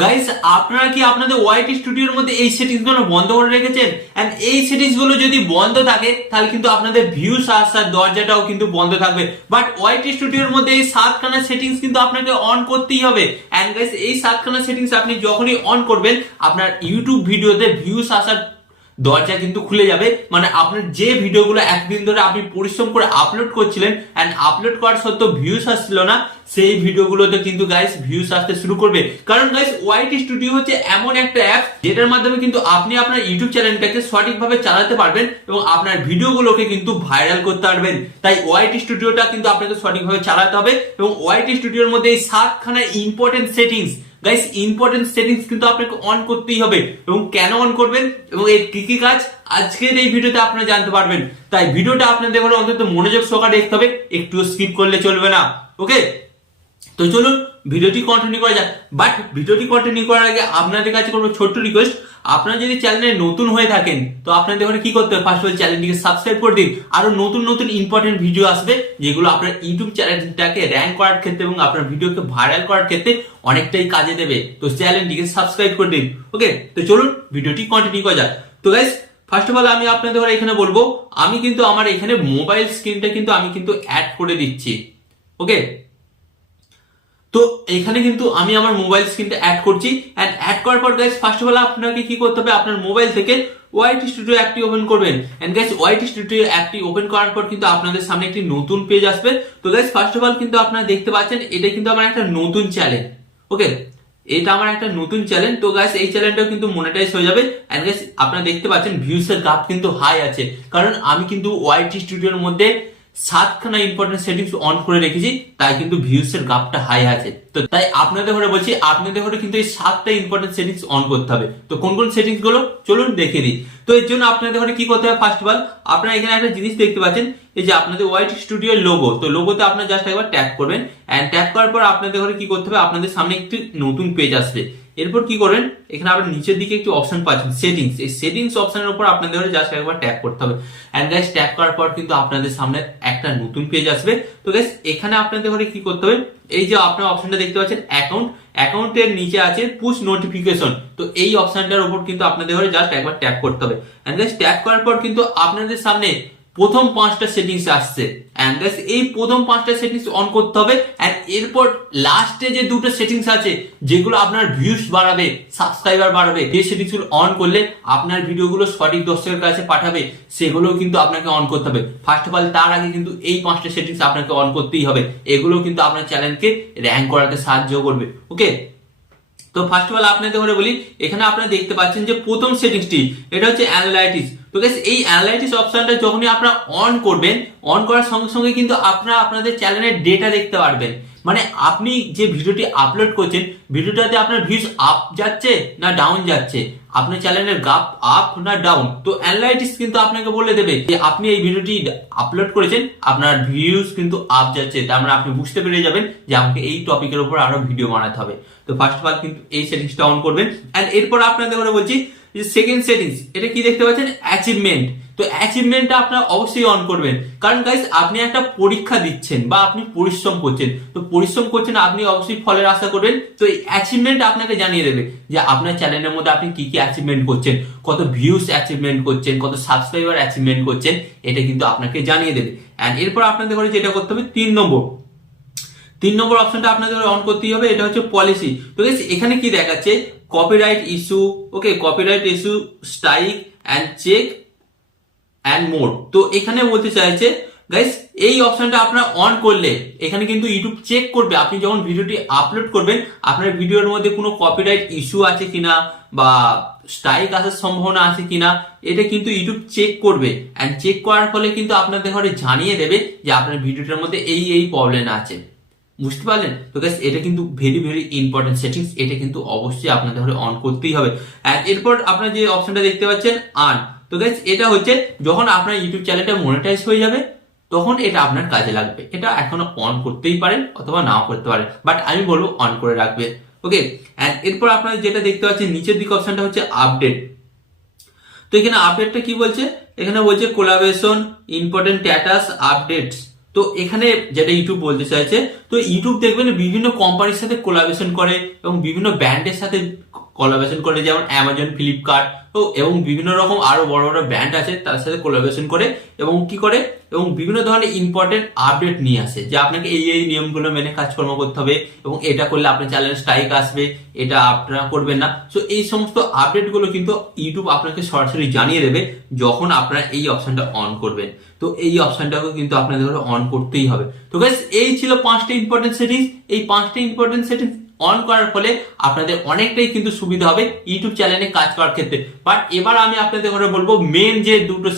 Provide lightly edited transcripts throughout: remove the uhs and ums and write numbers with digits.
Guys, আপনারা কি আপনাদের ওয়াইটি স্টুডিওর মধ্যে এই সেটিংস গুলো বন্ধ করে রেখেছেন? এন্ড এই সেটিংস গুলো যদি বন্ধ থাকে তাহলে কিন্তু আপনাদের ভিউস আসার দরজাটাও কিন্তু বন্ধ থাকবে। বাট ওয়াইটি স্টুডিওর মধ্যে এই 7খানা সেটিংস কিন্তু আপনাকে অন করতেই হবে। এন্ড গাইস, এই 7খানা সেটিংস আপনি যখনই অন করবেন আপনার ইউটিউব ভিডিওতে ভিউস আসার দরজা কিন্তু খুলে যাবে। মানে আপনার যে ভিডিওগুলো একদিন ধরে আপনি পরিশ্রম করে আপলোড করছিলেন এন্ড আপলোড করার সত্ত্বেও ভিউস আসছিল না, সেই ভিডিওগুলোতে কিন্তু গাইস ভিউস আসতে শুরু করবে। কারণ গাইস, ওয়াইটি স্টুডিও হচ্ছে এমন একটা অ্যাপ যেটার মাধ্যমে কিন্তু আপনি আপনার ইউটিউব চ্যানেলটাকে সঠিকভাবে চালাতে পারবেন এবং আপনার ভিডিওগুলোকে কিন্তু ভাইরাল করতে পারবেন। তাই ওয়াইটি স্টুডিওটা কিন্তু আপনাকে সঠিকভাবে চালাতে হবে এবং ওয়াইটি স্টুডিওর মধ্যে এই 7খানা important settings, guys important settings কিন্তু আপনাকে অন করতেই হবে। এবং কেন অন করবেন এবং এর কি কি কাজ আজকের এই ভিডিওতে আপনারা জানতে পারবেন। তাই ভিডিওটা আপনাদের হলে অন্তত মনোযোগ সহকারে দেখতে হবে, একটু স্কিপ করলে চলবে না। ওকে, তো চলুন ভিডিওটি কন্টিনিউ করা যাক। বাট ভিডিওটি কন্টিনিউ করার আগে আপনাদের কাছে কোনো ছোট্ট রিকোয়েস্ট, আপনারা যদি চ্যানেলে নতুন হয়ে থাকেন তো আপনাদের ওখানে কি করতে হবে, ফার্স্ট অফ অল চ্যানেলটিকে সাবস্ক্রাইব করে দিন। আরো নতুন নতুন ইম্পর্টেন্ট ভিডিও আসবে যেগুলো আপনার ইউটিউব চ্যানেলটাকে র্যাঙ্ক করার ক্ষেত্রে এবং আপনার ভিডিওকে ভাইরাল করার ক্ষেত্রে অনেকটাই কাজে দেবে। তো চ্যানেলটিকে সাবস্ক্রাইব করে দিন। ওকে, তো চলুন ভিডিওটি কন্টিনিউ করা যাক। তো গাইস, ফার্স্ট অফ অল আমি আপনাদের এখানে বলবো, আমি কিন্তু আমার এখানে মোবাইল স্ক্রিনটা কিন্তু আমি কিন্তু অ্যাড করে দিচ্ছি। ওকে, তো এখানে কিন্তু আমি আমার মোবাইল স্ক্রিনটা অ্যাড করছি। এন্ড অ্যাড করার পর গাইস, ফার্স্ট অফ অল আপনাকে কি করতে হবে, আপনার মোবাইল থেকে ওয়াইটি স্টুডিও অ্যাপটি ওপেন করবেন। এন্ড গাইস, ওয়াইটি স্টুডিও অ্যাপটি ওপেন করার পর কিন্তু আপনাদের সামনে একটি নতুন পেজ আসবে। তো গাইস, ফার্স্ট অফ অল কিন্তু আপনারা দেখতে পাচ্ছেন এটা কিন্তু আমার একটা নতুন চ্যানেল। ওকে, এটা আমার একটা নতুন চ্যানেল। তো গাইস, এই চ্যানেলটাও কিন্তু মনিটাইজ হয়ে যাবে। এন্ড গাইস, আপনারা দেখতে পাচ্ছেন ভিউস এর গ্রাফ কিন্তু হাই আছে, কারণ আমি কিন্তু ওয়াইটি স্টুডিওর মধ্যে 7খানা ইম্পর্টেন্ট সেটিংস অন করে রেখেছি, তাই কিন্তু ভিউস এর গ্রাফটা হাই আছে। তো তাই আপনাদের ঘরে বলছি, আপনাদের ঘরে কিন্তু এই 7টা ইম্পর্টেন্ট সেটিংস অন করতে হবে। তো কোন কোন সেটিংস গুলো চলুন দেখে দিই। তো এর জন্য আপনাদের ঘরে কি করতে হবে, ফার্স্ট অফ অল আপনারা এখানে একটা জিনিস দেখতে পাচ্ছেন, এই যে আপনাদের ওয়াইটি স্টুডিওর লোগো। তো লোগোতে আপনারা জাস্ট একবার ট্যাপ করবেন। এন্ড ট্যাপ করার পর আপনাদের ঘরে কি করতে হবে, আপনাদের সামনে একটি নতুন পেজ আসবে। এরপর কি করবেন, এখানে আপনার নিচের দিকে একটি অপশন পাচ্ছেন সেটিংস। এই সেটিংস অপশনের উপর আপনাদের জাস্ট একবার ট্যাপ করতে হবে। এন্ড গাইস, ট্যাপ করার পর কিন্তু আপনাদের সামনে একটা নতুন পেজ আসবে। তো গাইস, এখানে আপনাদের ঘরে কি করতে হবে, এই যে আপনার অপশনটা দেখতে পাচ্ছেন অ্যাকাউন্ট, অ্যাকাউন্টের নিচে আছে পুশ নোটিফিকেশন। তো এই অপশনটার উপর কিন্তু আপনাদের ঘরে জাস্ট একবার ট্যাপ করতে হবে। এন্ড গাইস, ট্যাপ করার পর কিন্তু আপনাদের সামনে প্রথম 5টা সেটিংস আসছে। এন্ড গাইস, এই প্রথম 5টা সেটিংস অন করতে হবে। এন্ড এরপর লাস্টে যে দুটো সেটিংস আছে যেগুলো আপনার ভিউস বাড়াবে, সাবস্ক্রাইবার বাড়াবে, এই সেটিংস গুলো অন করলে আপনার ভিডিওগুলো সঠিক দর্শকের কাছে পাঠাবে, সেগুলো কিন্তু আপনাকে অন করতে হবে। ফার্স্ট অফ অল তার আগে কিন্তু এই 5টা সেটিংস আপনাকে অন করতেই হবে। এগুলো কিন্তু আপনার চ্যানেলকে র্যাঙ্ক করাতে সাহায্য করবে। ওকে, তো ফার্স্ট অফ অল আপনাদের ঘরে বলি, এখানে আপনারা দেখতে পাচ্ছেন যে প্রথম সেটিংসটি এটা হচ্ছে অ্যানালাইটিক্স। তো গাইস, এই অ্যানালাইটিক্স অপশনটা যখনই আপনারা অন করবেন, অন করার সঙ্গে সঙ্গে কিন্তু আপনারা আপনাদের চ্যানেলের ডেটা দেখতে পারবেন। মানে আপনি যে ভিডিওটি আপলোড করছেন, ভিডিওটাতে আপনার ভিউজ আপ যাচ্ছে না ডাউন যাচ্ছে, আপনার চ্যানেলের গ্রাফ আপ না ডাউন। তো অ্যানালাইটিক্স কিন্তু আপনাকে বলে দেবে যে আপনি এই ভিডিওটি আপলোড করেছেন, আপনার ভিউজ কিন্তু আপ যাচ্ছে, তার মানে আপনি বুঝতে পেরে যাবেন যে আমাকে এই টপিকের উপর আরো ভিডিও বানাতে হবে। তো ফার্স্ট অফ অল কিন্তু এই সেটিংসটা অন করবেন। এন্ড এরপর আপনাদের ঘরে বলছি যে সেকেন্ড সেটিংস, এটা কি দেখতে পাচ্ছেন অ্যাচিভমেন্ট। তো অ্যাচিভমেন্টটা আপনারা অবশ্যই অন করবেন, কারণ গাইস আপনি একটা পরীক্ষা দিচ্ছেন বা আপনি পরিশ্রম করছেন। তো পরিশ্রম করছেন, আপনি অবশ্যই ফলের আশা করবেন। তো এই অ্যাচিভমেন্ট আপনাকে জানিয়ে দেবে যে আপনার চ্যানেলের মধ্যে আপনি কি কি অ্যাচিভমেন্ট করছেন, কত ভিউস অ্যাচিভমেন্ট করছেন, কত সাবস্ক্রাইবার অ্যাচিভমেন্ট করছেন, এটা কিন্তু আপনাকে জানিয়ে দেবে। এন্ড এরপর আপনাদের ঘরে যেটা করতে হবে, 3 নম্বর অপশনটা আপনাদের অন করতেই হবে, এটা হচ্ছে পলিসি। তো গাইস, এখানে কি দেখাচ্ছে, copyright issue. Okay, copyright issue, strike and check and more. তো এখানে বলতে চাইছে গাইস, এই অপশনটা আপনারা অন করলে এখানে কিন্তু ইউটিউব চেক করবে আপনি যখন ভিডিওটি আপলোড করবেন আপনার ভিডিওর মধ্যে কোনো কপিরাইট ইস্যু আছে কিনা বা স্ট্রাইক আসার সম্ভাবনা আছে কিনা, এটা কিন্তু ইউটিউব চেক করবে। এন্ড চেক করার ফলে কিন্তু আপনাদের ঘরে জানিয়ে দেবে যে আপনার ভিডিওটার মধ্যে এই প্রবলেম আছে। বুঝতে পারলেন? তো গাইস, এটা কিন্তু ভেরি ভেরি ইম্পর্টেন্ট সেটিংস, এটা কিন্তু অবশ্যই আপনাদের ঘরে অন করতেই হবে। এন্ড এরপর আপনারা যে অপশনটা দেখতে পাচ্ছেন আর্ন। তো গাইস, এটা হচ্ছে যখন আপনার ইউটিউব চ্যানেলটা মনিটাইজ হয়ে যাবে তখন এটা আপনার কাজে লাগবে। এটা এখনো অন করতেই পারেন অথবা নাও করতে পারেন, বাট আমি বলবো অন করে রাখবে। ওকে, এন্ড এরপর আপনারা যেটা দেখতে পাচ্ছেন নিচের দিকে অপশনটা হচ্ছে আপডেট। তো এখানে আপডেটটা কি বলছে, এখানে বলছে কোলাবোরেশন, ইম্পর্টেন্ট স্ট্যাটাস আপডেটস। তো এখানে যেটা ইউটিউব বলতে চাইছে, তো ইউটিউব দেখবেন বিভিন্ন কোম্পানির সাথে কোলাবোরেশন করে এবং বিভিন্ন ব্র্যান্ডের সাথে কোলাবোরেশন করে, যেমন অ্যামাজন, ফ্লিপকার্ট তো এবং বিভিন্ন রকম আরো বড় বড় ব্র্যান্ড আছে তার সাথে কোলাবোরেশন করে এবং কি করে এবং বিভিন্ন ধরনের ইম্পর্টেন্ট আপডেট নিয়ে আসে যে আপনাকে এই নিয়মগুলো মেনে কাজকর্ম করতে হবে এবং এটা করলে আপনার চ্যানেল স্ট্রাইক আসবে, এটা আপনারা করবেন না। সো এই সমস্ত আপডেট গুলো কিন্তু ইউটিউব আপনাকে সরাসরি জানিয়ে দেবে যখন আপনারা এই অপশনটা অন করবেন। তো এই অপশনটাকে কিন্তু আপনাদের অন করতেই হবে। তো গাইস এই ছিল 5টা ইম্পর্টেন্ট সেটিংস। এই 5টা ইম্পর্টেন্ট সেটিংস অন করার ফলে আপনাদের অনেকটাই কিন্তু সুবিধা হবে ইউটিউব চ্যানেলে কাজ করার ক্ষেত্রে। বাট এবার আমি আপনাদের ঘরে বলবো মেন যে দুটো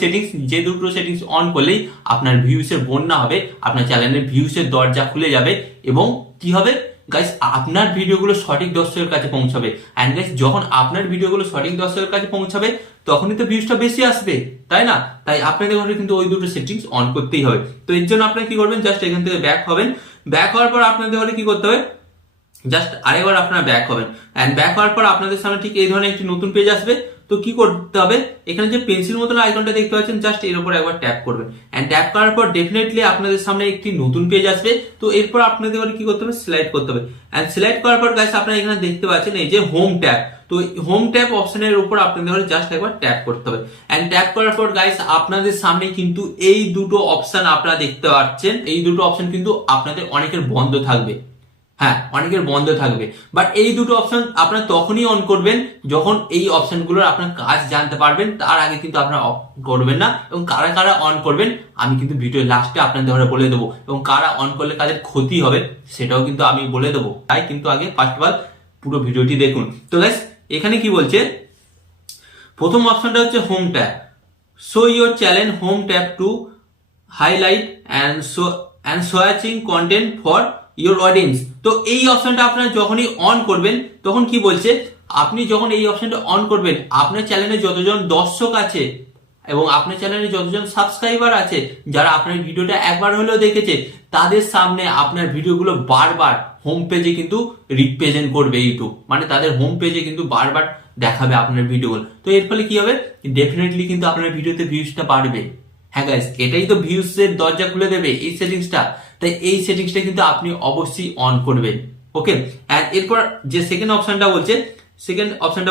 সেটিংস অন করলেই আপনার ভিউসের বন্যা হবে, আপনার চ্যানেলের ভিউসের দরজা খুলে যাবে এবং কি হবে গাইস, আপনার ভিডিওগুলো সঠিক দর্শকের কাছে পৌঁছাবে। এন্ড গাইস যখন আপনার ভিডিওগুলো সঠিক দর্শকের কাছে পৌঁছাবে তখনই তো ভিউসটা বেশি আসবে, তাই না? তাই আপনাদের ঘরে কিন্তু ওই দুটো সেটিংস অন করতেই হবে। তো এর জন্য আপনারা কি করবেন, জাস্ট এখান থেকে ব্যাক হবেন। ব্যাক হওয়ার পর আপনাদের ঘরে কি করতে হবে, জাস্ট আরেকবার আপনারা ব্যাক হবেন। এন্ড ব্যাক হওয়ার পর আপনাদের সামনে ঠিক এই ধরনের একটি নতুন পেজ আসবে। তো কি করতে হবে, এখানে যে পেন্সিল মতন আইকনটা দেখতে পাচ্ছেন জাস্ট এর উপর একবার ট্যাপ করবেন। এন্ড ট্যাপ করার পর ডেফিনেটলি আপনাদের সামনে একটি নতুন পেজ আসবে। তো এরপর আপনাদের কি করতে হবে, সিলেক্ট করতে হবে। এন্ড সিলেক্ট করার পর গাইস আপনারা এখানে দেখতে পাচ্ছেন এই যে হোম ট্যাব। তো হোম ট্যাব অপশনের উপর আপনাদের জাস্ট একবার ট্যাপ করতে হবে। এন্ড ট্যাপ করার পর গাইস আপনাদের সামনে কিন্তু এই দুটো অপশন আপনারা দেখতে পাচ্ছেন। এই দুটো অপশন কিন্তু আপনাদের অনেকের বন্ধ থাকবে, হ্যাঁ অনেকের বন্ধ থাকবে। বাট এই দুটো অপশন আপনারা তখনই অন করবেন যখন এই অপশনগুলোর আপনার কাজ জানতে পারবেন, তার আগে কিন্তু আপনারা অফ করবেন না। এবং কারা কারা অন করবেন আমি কিন্তু ভিডিওর লাস্টে আপনাদের ঘরে বলে দেবো, এবং কারা অন করলে কাদের ক্ষতি হবে সেটাও কিন্তু আমি বলে দেবো। তাই কিন্তু আগে ফার্স্ট অফ অল পুরো ভিডিওটি দেখুন। তো গাইস এখানে কি বলছে, প্রথম অপশনটা হচ্ছে home tab. Show your channel home tab to highlight and switching content for your audience. তো এই অপশনটা আপনারা যখনই অন করবেন তখন কি বলছে, আপনি যখন এই অপশনটা অন করবেন আপনার চ্যানেলে যতজন দর্শক আছে এবং আপনার চ্যানেলে যতজন সাবস্ক্রাইবার আছে যারা আপনার ভিডিওটা একবার হলেও দেখেছে তাদের সামনে আপনার ভিডিওগুলো বারবার হোম পেজে কিন্তু রিপ্রেজেন্ট করবে ইউটিউব, মানে তাদের হোম পেজে কিন্তু বারবার দেখাবে আপনার ভিডিওগুলো। তো এর ফলে কি হবে, ডেফিনেটলি কিন্তু আপনার ভিডিওতে ভিউজটা বাড়বে। হ্যাঁ গাইস এটাই তো ভিউজের দরজা খুলে দেবে এই সেটিংসটা। তাই এই সেটিংসটা কিন্তু আপনি অবশ্যই অন করবেন। ওকে, এন্ড এরপর যে সেকেন্ড অপশনটা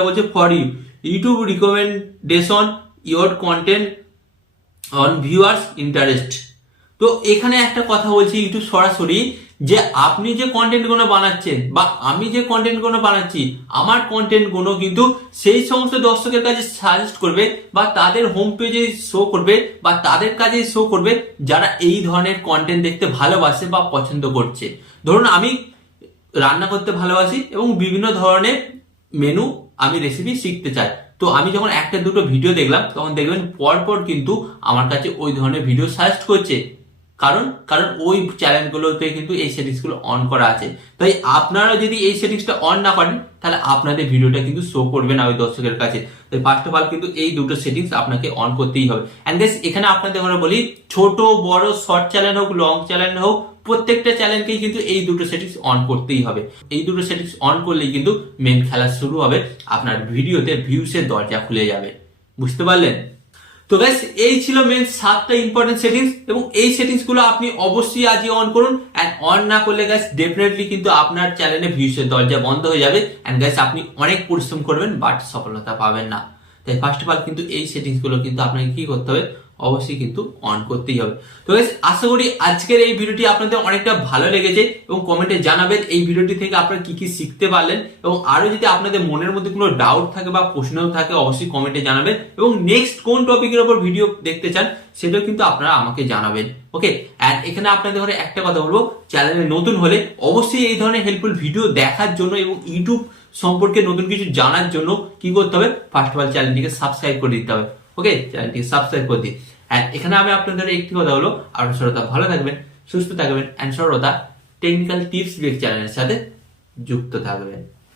বলছে for YouTube recommendation your content on viewers interest. তো এখানে একটা কথা বলছি ইউটিউব সরাসরি, যে আপনি যে কন্টেন্ট গুলো বানাচ্ছেন বা আমি যে কন্টেন্ট গুলো বানাচ্ছি, আমার কন্টেন্ট গুলো কিন্তু সেই সমস্ত দর্শকের কাছে সাজেস্ট করবে বা তাদের হোম পেজে শো করবে বা তাদের কাছে শো করবে যারা এই ধরনের কন্টেন্ট দেখতে ভালোবাসে বা পছন্দ করছে। ধরুন আমি রান্না করতে ভালোবাসি এবং বিভিন্ন ধরনের মেনু আমি রেসিপি শিখতে চাই। তো আমি যখন একটা দুটো ভিডিও দেখলাম তখন দেখবেন পরপর কিন্তু আমার কাছে ওই ধরনের ভিডিও সাজেস্ট করছে, কারণ ওই চ্যানেলগুলোতে কিন্তু এই সেটিংস গুলো অন করা আছে। তাই আপনারা যদি এই সেটিংসটা অন না করেন তাহলে আপনাদের ভিডিওটা কিন্তু শো করবে না ওই দর্শকের কাছে। তাই ফার্স্ট অফ অল কিন্তু এই দুটো সেটিংস আপনাকে অন করতেই হবে। এন্ড গাইস এখানে আপনাদের আমরা বলি ছোট বড় শর্ট চ্যানেল হোক লং চ্যানেল হোক প্রত্যেকটা চ্যানেলকেই কিন্তু এই দুটো সেটিংস অন করতেই হবে। এই দুটো সেটিংস অন করলেই কিন্তু মেন খেলা শুরু হবে, আপনার ভিডিওতে ভিউসের দরজা খুলে যাবে। বুঝতে পারলেন? তো গাইস এই ছিল মেন 7টা ইম্পর্টেন্ট সেটিংস, এবং এই সেটিংস গুলো আপনি অবশ্যই আজই অন করুন। এন্ড অন না করলে গাইস ডেফিনেটলি কিন্তু আপনার চ্যানেলে ভিউসের দরজা বন্ধ হয়ে যাবে। এন্ড গাইস আপনি অনেক পরিশ্রম করবেন বাট সফলতা পাবেন না। তাই ফার্স্ট অফ অল কিন্তু এই সেটিংস গুলো কিন্তু আপনাকে কি করতে হবে, অবশ্যই কিন্তু অন করতেই হবে। তো গাইস আশা করি আজকের এই ভিডিওটি আপনাদের অনেকটা ভালো লেগেছে এবং কমেন্টে জানাবেন এই ভিডিওটি থেকে আপনারা কি কি শিখতে পারলেন, এবং আরো যদি আপনাদের মনের মধ্যে কোনো ডাউট থাকে বা প্রশ্ন থাকে অবশ্যই কমেন্টে জানাবেন, এবং নেক্সট কোন টপিকের উপর ভিডিও দেখতে চান সেটাও কিন্তু আপনারা আমাকে জানাবেন। ওকে, এন্ড এখানে আপনাদের ঘরে একটা কথা বলবো, চ্যানেলে নতুন হলে অবশ্যই এই ধরনের হেল্পফুল ভিডিও দেখার জন্য এবং ইউটিউব সম্পর্কে নতুন কিছু জানার জন্য কি করতে হবে, ফার্স্ট অফ অল চ্যানেলটিকে সাবস্ক্রাইব করে দিতে হবে। ওকে, চ্যানেলটিকে সাবস্ক্রাইব করে দিই। এন্ড এখানে আমি আপনাদের একটি কথা হলো, আপনারা সর্বদা ভালো থাকবেন, সুস্থ থাকবেন, এন্ড সর্বদা টেকনিক্যাল টিপস বেস চ্যানেলের সাথে যুক্ত থাকবেন।